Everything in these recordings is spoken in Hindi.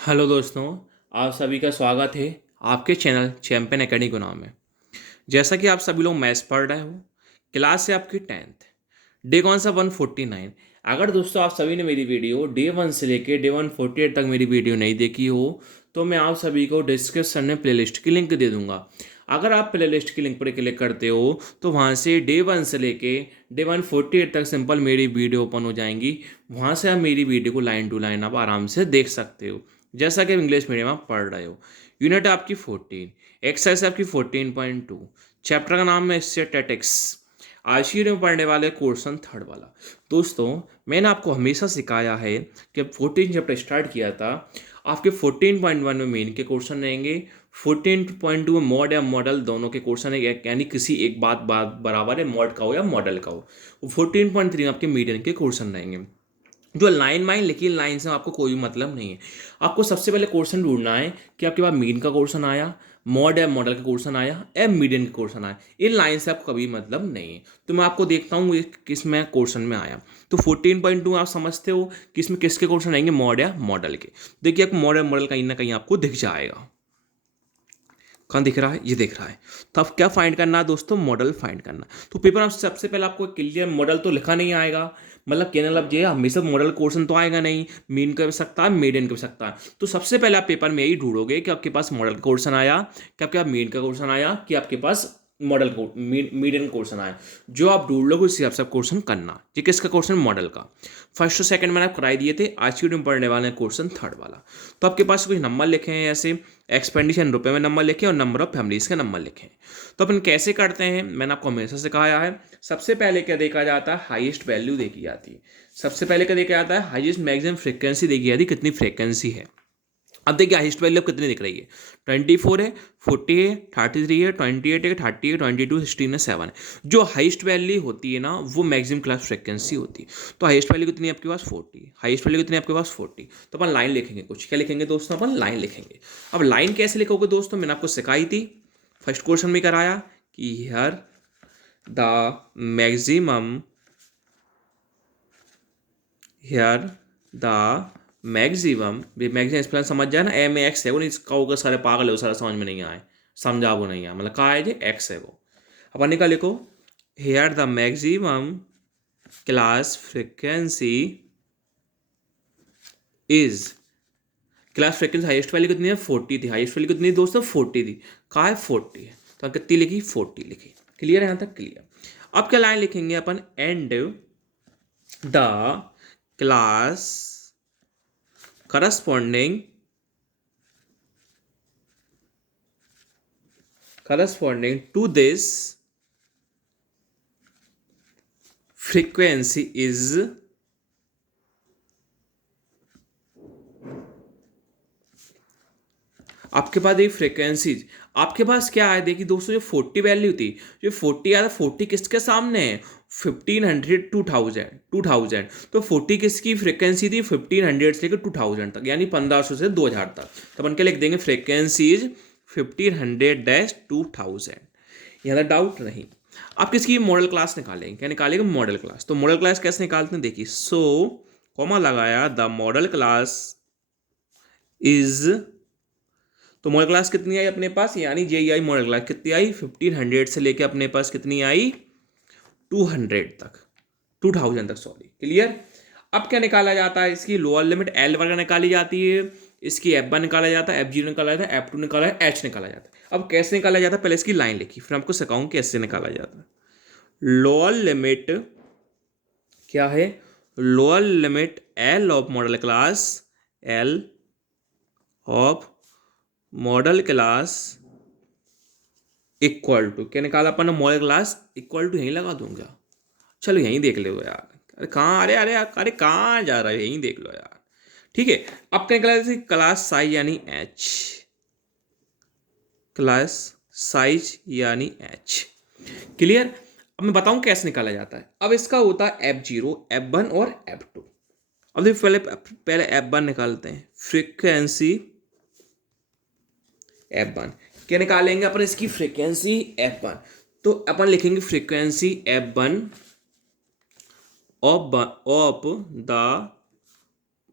हेलो दोस्तों, आप सभी का स्वागत है आपके चैनल चैंपियन एकेडमी गुना में। जैसा कि आप सभी लोग मैथ्स पढ़ रहे हो, क्लास है आपकी 10th, डे कौन सा 149। अगर दोस्तों आप सभी ने मेरी वीडियो डे 1 से लेके डे 148 तक मेरी वीडियो नहीं देखी हो तो मैं आप सभी को डिस्क्रिप्शन में प्लेलिस्ट की लिंक दे दूंगा। अगर आप प्लेलिस्ट की लिंक पर क्लिक करते हो तो वहाँ से डे 1 से लेके डे 148 तक सिंपल मेरी वीडियो ओपन हो जाएंगी। वहाँ से आप मेरी वीडियो को लाइन टू लाइन आप आराम से देख सकते हो, जैसा कि इंग्लिश मीडियम आप पढ़ रहे हो। यूनिट है आपकी 14, एक्सरसाइज आपकी 14.2, चैप्टर का नाम है स्टैटिक्स। आज की में पढ़ने वाले क्वेश्चन थर्ड वाला। दोस्तों, मैंने आपको हमेशा सिखाया है कि 14 चैप्टर स्टार्ट किया था, आपके 14.1 में मेन के क्वेश्चन रहेंगे, 14.2 में मॉड या मॉडल दोनों के क्वेश्चन है, यानी किसी एक बात बात बराबर है, मॉड का हो या मॉडल का हो। 14.3 में आपके मीडियन के क्वेश्चन रहेंगे। जो लाइन बाई लिखी लाइन से आपको कोई मतलब नहीं है। आपको सबसे पहले क्वेश्चन ढूंढना है कि आपके पास मीन का क्वेश्चन आया, मॉड या मॉडल का क्वेश्चन आया, एम मीडियन का क्वेश्चन आया। इन लाइन से आपको कभी मतलब नहीं है। तो मैं आपको देखता हूँ ये किस में क्वेश्चन में आया। तो 14.2 आप समझते हो कि इसमें किसके क्वेश्चन आएंगे, मॉड या मॉडल के। देखिए आपको मॉड या मॉडल कहीं ना कहीं आपको दिख जाएगा। कहाँ दिख रहा है, ये दिख रहा है। तो अब क्या फाइंड करना है दोस्तों, मॉडल फाइंड करना। तो पेपर में सबसे पहले आपको क्लियर मॉडल तो लिखा नहीं आएगा, मतलब कहने लग ये हमेशा मॉडल क्वेश्चन तो आएगा नहीं, मीन का भी सकता है, मीडियन का भी सकता है। तो सबसे पहले आप पेपर में यही ढूंढोगे कि आपके पास मॉडल का क्वेश्चन आया, कि आपके पास मीन का क्वेश्चन आया, कि आपके पास मॉडल को मीडियन क्वेश्चन आया। जो आप ढूंढ लोगे उसी हिसाब से क्वेश्चन करना। ये किसका क्वेश्चन, मॉडल का। फर्स्ट और सेकंड मैंने आप कराई दिए थे, आज की वीडियो में पढ़ने वाले हैं क्वेश्चन थर्ड वाला। तो आपके पास कुछ नंबर लिखे हैं ऐसे, एक्सपेंडिशन रुपए में नंबर लिखे और नंबर ऑफ फैमिलीज के नंबर लिखे। तो अपन कैसे करते हैं, मैंने आपको हमेशा सिखाया है। सबसे पहले क्या देखा जाता है, हाईएस्ट वैल्यू देखी जाती है। सबसे पहले क्या देखा जाता है, हाईएस्ट मैक्सिमम फ्रीक्वेंसी देखी जाती है, कितनी फ्रीक्वेंसी है। अब देखिए हाईएस्ट वैल्यू अब कितनी दिख रही है, 24 है, 40 है, 33 है, 28 है, 30 है, 22, 16 है, 7 है। जो हाईएस्ट वैल्यू होती है ना, वो मैक्सिमम क्लास फ्रीक्वेंसी होती है। तो हाईएस्ट वैल्यू कितनी है आपके पास, 40। हाईएस्ट वैल्यू कितनी है आपके पास, 40। तो अपन लाइन लिखेंगे, कुछ क्या लिखेंगे दोस्तों, अपन लाइन लिखेंगे। अब लाइन कैसे लिखोगे दोस्तों, मैंने आपको सिखाई थी, फर्स्ट क्वेश्चन में कराया कि here the maximum, here the maximum, maximum explain समझ जाए ना, एम एक्स है वो, नहीं इसका होगा सारे पागल है वो, सारा समझ में नहीं आए, समझा वो नहीं आया, मतलब कहा है जी एक्स है वो। अपन निकाल लिखो, here the maximum class frequency is, class frequency highest value कितनी है, 40 थी। हाईएस्ट वैल्यू कितनी दोस्तों, 40 थी। कहा है 40 है, तो कितनी लिखी, 40 लिखी। क्लियर है यहाँ तक, क्लियर। अब क्या लाइन लिखेंगे अपन, and the class corresponding, corresponding to this frequency is, आपके पास एक फ्रीक्वेंसी, आपके पास क्या है देखिए दोस्तों, जो 40 वैल्यू थी, जो 40 आया था, 40 किसके सामने है, 1500 2000। तो 40 किसकी फ्रीक्वेंसी थी, 1500 से लेकर 2000 तक, यानी 1500 से 2000 तक। तो अपन क्या लिख देंगे, फ्रीक्वेंसी इज 1500-2000। यहाँ डाउट नहीं। आप किसकी मॉडल क्लास निकालेंगे, क्या निकालेंगे, मॉडल क्लास। तो मॉडल क्लास कैसे निकालते हैं, देखिए, सो कॉमा लगाया, द मॉडल क्लास इज, तो मॉडल क्लास कितनी आई अपने पास, यानी जे आई मॉडल क्लास कितनी आई, 1500 से लेके अपने पास कितनी आई, 200 तक, 2000 तक, सॉरी। क्लियर। अब क्या निकाला जाता है, इसकी लोअर लिमिट एल वर्ग निकाली जाती है, इसकी एफ वन निकाला जाता है, F0 निकाला जाता है, F2 निकाला है, H निकाला जाता है। अब कैसे निकाला जाता है, पहले इसकी लाइन लिखी, फिर आपको सिखाऊं कैसे निकाला जाता है। लोअर लिमिट क्या है, lower limit L of modal class, L of modal class equal to, क्या निकाला अपन ने, मॉडल क्लास इक्वल टू, यहीं लगा दूंगा, चलो यहीं देख लो यार। अरे कहाँ, अरे कहाँ जा रहा है, यहीं देख लो यार। ठीक है। अब क्या निकाला, जैसे क्लास साइज यानी एच, क्लास साइज यानी एच। क्लियर। अब मैं बताऊं कैसे निकाला जाता है। अब इसका होता है F0, F1 और F2। अब देखिए पहले पहले F1 निकालते हैं, फ्रीक्वेंसी F1। क्या निकालेंगे अपन, इसकी फ्रीक्वेंसी F1। तो अपन लिखेंगे frequency F1 of the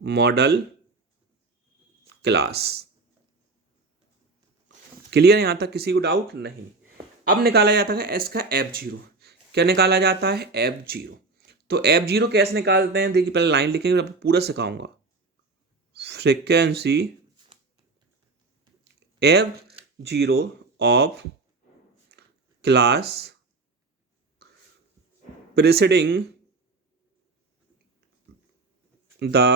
modal class. Clear, यहां तक किसी को डाउट नहीं। अब निकाला जाता है एस का F0। क्या निकाला जाता है? F0। तो F0 कैसे निकालते हैं? देखिए पहले लाइन लिखेंगे, पूरा सिखाऊंगा। Frequency F0 of class preceding the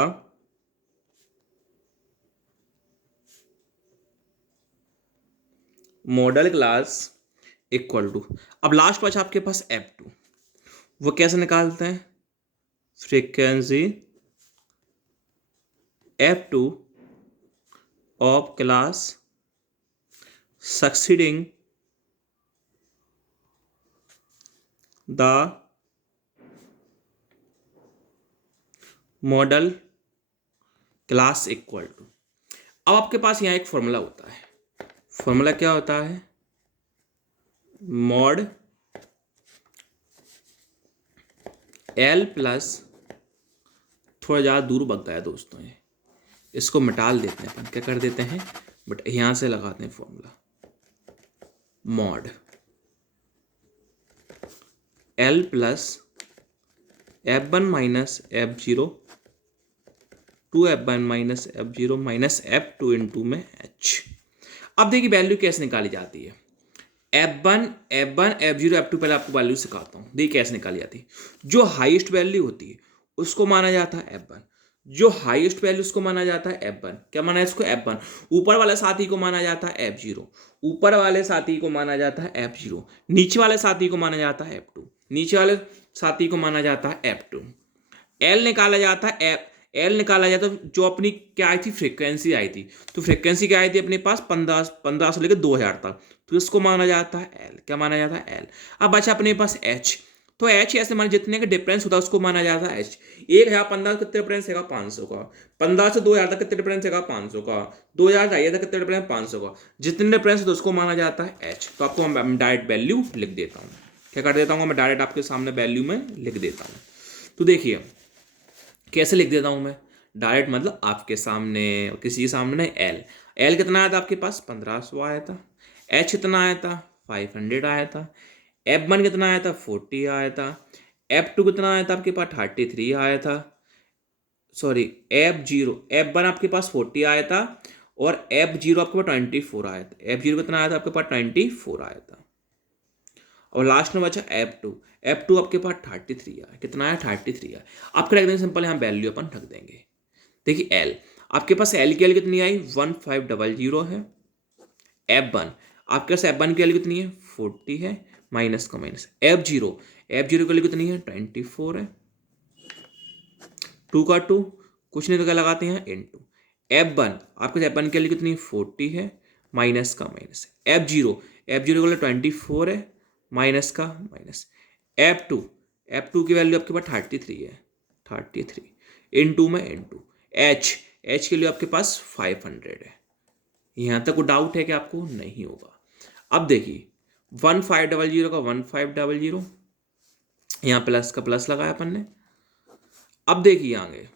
modal class equal to, अब लास्ट बचा आपके पास F2। वो कैसे निकालते हैं? Frequency F2 of class succeeding the modal class equal to. अब आपके पास यहाँ एक फॉर्मूला होता है। फॉर्मूला क्या होता है? मॉड L प्लस, थोड़ा ज़्यादा दूर भग गया दोस्तों, ये इसको मिटाल देते हैं अपन, क्या कर देते हैं, बट यहाँ से लगाते हैं formula. Mod L plus F1 minus F0 2F1 minus F0 minus F2 into में H। अब देखिए वैल्यू कैसे निकाली जाती है। F1 F0 F2 पहले आपको वैल्यू सिखाता हूँ। देखिए कैसे निकाली जाती है। जो हाईएस्ट वैल्यू होती है उसको माना जाता है F1, जो हाईएस्ट वैल्यू उसको माना जाता है F1। क्या माना है इसको? F1। ऊपर वाले साथी को माना जाता है F0, ऊपर वाले साथी को माना जाता है F0, नीचे वाले साथी को माना जाता है F2, नीचे वाले साथी को माना जाता है F2। L निकाला जाता है, L निकाला जाता है जो अपनी क्या आई थी, फ्रीक्वेंसी आई थी। तो फ्रीक्वेंसी क्या आई थी अपने पास? 15 से लेकर 2000 तक, तो इसको माना जाता है L। क्या माना जाता है? L। अब बचा अपने पास H। तो H ऐसे मान जितने का डिफरेंस होता है उसको माना जाता है H। 1015 कितने डिफरेंस है? 500 का। 15 से 2000 तक कितने डिफरेंस है? 500 का। 2000 चाहिए था कितने डिफरेंस? 500 का। जितने डिफरेंस होता है उसको माना जाता है H। तो आपको मैं डायरेक्ट वैल्यू लिख देता हूँ। क्या कर देता हूँ मैं? डायरेक्ट आपके सामने वैल्यू में लिख देता हूँ। तो देखिए कैसे लिख देता हूं मैं डायरेक्ट, मतलब आपके सामने, किसी के सामने। L कितना आया था आपके पास? 1500 आया था। H कितना आया था? 500 आया था। F1 कितना आया था? 40 आया था। F2 कितना आया था आपके पास? 33 आया था। सॉरी, F1 आपके पास 40 आया था और F0 आपके पास 24 आया था। F0 कितना आया था आपके पास? 24 आया था। और लास्ट में बचा F2 आपके पास 33 आया। कितना आया? 33 आया। आपका रख देंगे सिंपल, यहाँ वैल्यू अपन रख देंगे। देखिए L आपके पास, L की वैल्यू कितनी आई? 1500 है। F1 आपके पास, F1 की वैल्यू कितनी है? 40 है, माइनस का माइनस। F0 की वैल्यू कितनी है? 24 है। 2 का 2, कुछ नहीं तो क्या लगाते हैं? इंटू। F1 आपके पास, F1 की वैल्यू कितनी है? 40 है, माइनस का माइनस। F0 की वैल्यू 24 है, माइनस का माइनस। F2 की वैल्यू आपके पास 33 है, 33 इंटू में इंटू। H के लिए आपके पास 500 है। यहाँ तक को डाउट है कि आपको? नहीं होगा। अब देखिए 1500 का 1500, यहाँ प्लस का प्लस लगाया अपन ने। अब देखिए आगे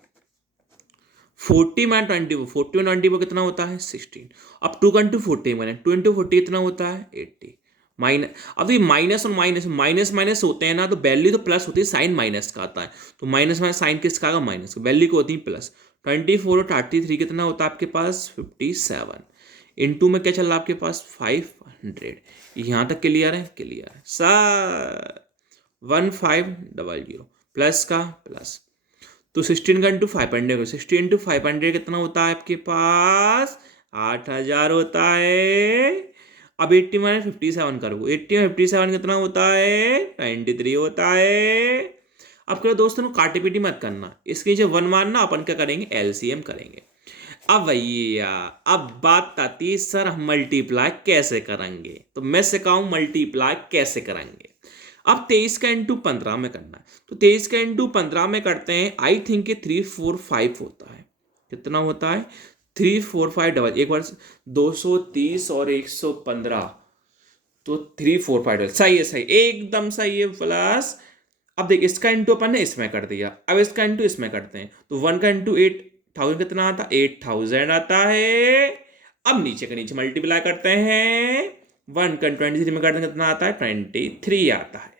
40 में 24, 40 में 24 कितना होता है? 16। अब 2 इंटू 40 मैंने 2 इंटू 40 कितना होता है? 80। माइनस, अब ये माइनस और माइनस माइनस होते हैं ना, तो वैल्यू तो प्लस होती है, साइन माइनस का आता है। तो माइनस माइनस साइन किसका आएगा? माइनस का। वैल्यू को होती है प्लस। 24 और 33 कितना होता है आपके पास? 57। इंटू में क्या चल रहा है आपके पास? 500। यहाँ तक क्लियर है? क्लियर है सर। 1500 प्लस का प्लस, तो 16 का इंटू 500, 60 इंटू 500 कितना होता है आपके पास? 8000 होता है। अब 80 माइनस 57 करो, 80 में 57 कितना होता है? 93 होता है। अब करो दोस्तों, काटी पीटी मत करना, इसके नीचे 1 मारना। अपन क्या करेंगे? एलसीएम करेंगे। अब भैया अब बात आती है सर हम मल्टीप्लाई कैसे करेंगे, तो मैं सिखाऊं मल्टीप्लाई कैसे करेंगे। अब 23 का इंटू 15 में करना है, तो 23 का इंटू 15 में करते हैं। आई थिंक 345 होता है। कितना होता है? 345 डबल, एक बार 230 और 115, तो 345 सही है, सही, एकदम सही है प्लस। अब देख इसका इंटू अपन ने इसमें कर दिया, अब इसका इंटू इसमें करते हैं, तो 1 का इंटू 8 8000 कितना आता, 8000 आता है। अब नीचे के नीचे मल्टीप्लाई करते हैं, 1 का 23 में करते हैं कितना आता है, 23 आता है।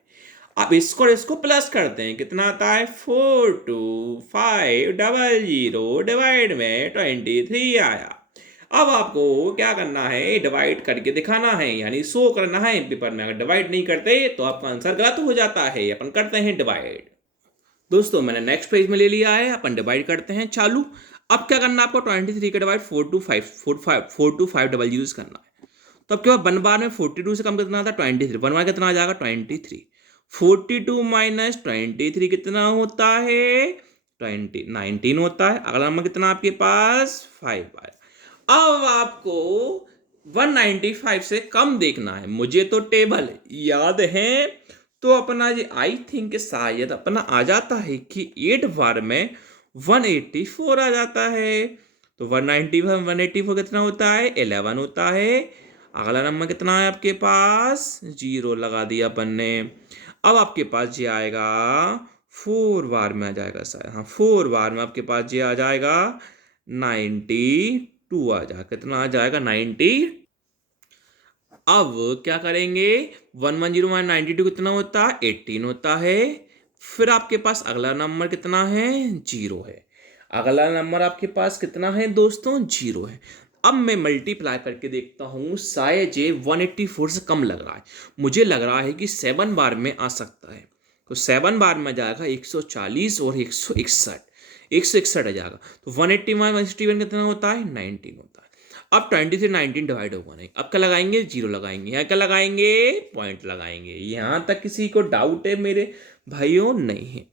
अब इसको और इसको प्लस करते हैं, कितना आता है, 4250 डिवाइड में 23 आया। अब आपको क्या करना है, डिवाइड करके दिखाना है, यानी शो करना है पेपर में। अगर डिवाइड नहीं करते तो आपका आंसर गलत हो जाता है। अपन करते हैं डिवाइड। दोस्तों मैंने नेक्स्ट पेज में ले लिया है, अपन डिवाइड करते हैं चालू। अब क्या करना है आपको, 23 का डिवाइड 4 डबल यूज करना है। तो अब क्या 1 बार में 42 से कम कितना आता है, 23। 1 बार कितना आ जाएगा, 23। 42 माइनस 23 कितना होता है, 19 होता है। अगला नंबर कितना आपके पास, 5 आया। अब आपको 195 से कम देखना है। मुझे तो टेबल याद है, तो अपना ये आई थिंक शायद अपना आ जाता है कि 8 बार में 184 आ जाता है। तो 194 कितना होता है, 11 होता है। अगला नंबर कितना है आपके पास, 0 लगा दिया अपन ने। अब आपके पास ये आएगा 4 बार में आ जाएगा शायद, हाँ 4 बार में आपके पास ये आ जाएगा 92 आ जाएगा। कितना आ जाएगा, 90। अब क्या करेंगे, 110 माइनस 92 कितना होता है, 18 होता है। फिर आपके पास अगला नंबर कितना है, 0 है। अगला नंबर आपके पास कितना है दोस्तों, 0 है। अब मैं मल्टीप्लाई करके देखता हूँ, शायद ये 184 से कम लग रहा है। मुझे लग रहा है कि 7 बार में आ सकता है। तो 7 बार में जाएगा 140 और 161, 161 आ जाएगा। तो 181 161 कितना होता है, 19 होता है। अब 20 से 19 डिवाइड होगा नहीं। अब क्या लगाएंगे, 0 लगाएंगे। यहाँ क्या लगाएंगे, पॉइंट लगाएंगे। यहाँ तक किसी को डाउट है मेरे भाइयों, नहीं है।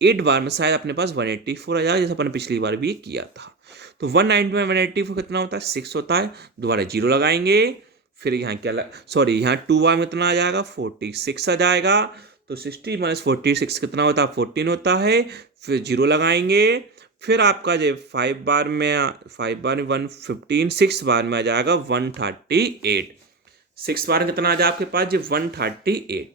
8 बार में शायद अपने पास 184 आ जाएगा, जैसे अपन पिछली बार भी किया था। तो 190 में 184 कितना होता है, 6 होता है। दोबारा 0 लगाएंगे। फिर यहाँ सॉरी यहाँ 2 बार में कितना आ जाएगा, 46 आ जाएगा। तो 60 माइनस 46 कितना होता है, 14 होता है। फिर 0 लगाएंगे। फिर आपका जो 5 बार में 115, 6 बार में आ जाएगा 138। 6 बार में कितना आ जाएगा आपके पास, जो 138।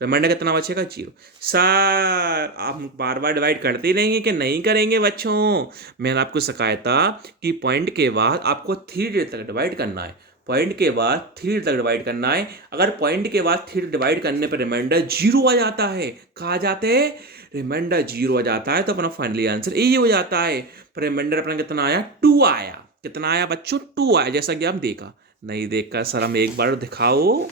रिमाइंडर कितना बचेगा, 0। सर आप बार बार डिवाइड करते ही रहेंगे कि नहीं करेंगे बच्चों। मैंने आपको सिखाया था कि पॉइंट के बाद आपको 3 तक डिवाइड करना है। पॉइंट के बाद 3 तक डिवाइड करना है। अगर पॉइंट के बाद 3 डिवाइड करने पर रिमाइंडर 0 आ जाता है, कहा जाते हैं रिमाइंडर 0 आ जाता है, तो अपना फाइनली आंसर यही हो जाता है। पर रिमाइंडर अपना कितना आया, 2 आया। कितना आया बच्चों, 2 आया। जैसा कि आप देखा, नहीं देखा सर हम एक बार दिखाओ,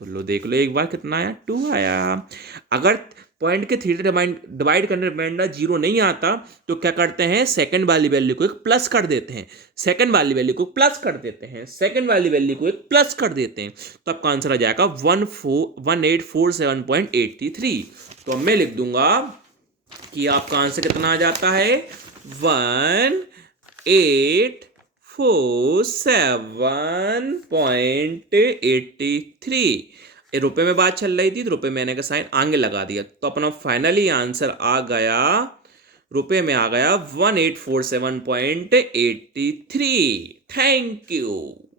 तो लो देख लो एक बार कितना आया, 2 आया। अगर पॉइंट के 3 डिवाइड करने रिमाइंडर 0 नहीं आता, तो क्या करते हैं, सेकंड वाली वैल्यू को एक प्लस कर देते हैं। सेकंड वाली वैल्यू को प्लस कर देते हैं, सेकंड वाली वैल्यू को एक प्लस कर देते हैं। तो आपका आंसर आ जाएगा 1847.83। तो अब मैं लिख दूंगा कि आपका आंसर कितना आ जाता है, 1847.83। रुपए में बात चल रही थी, तो रुपए मैंने का साइन आगे लगा दिया। तो अपना फाइनली आंसर आ गया, रुपए में आ गया 1847.83। Thank you.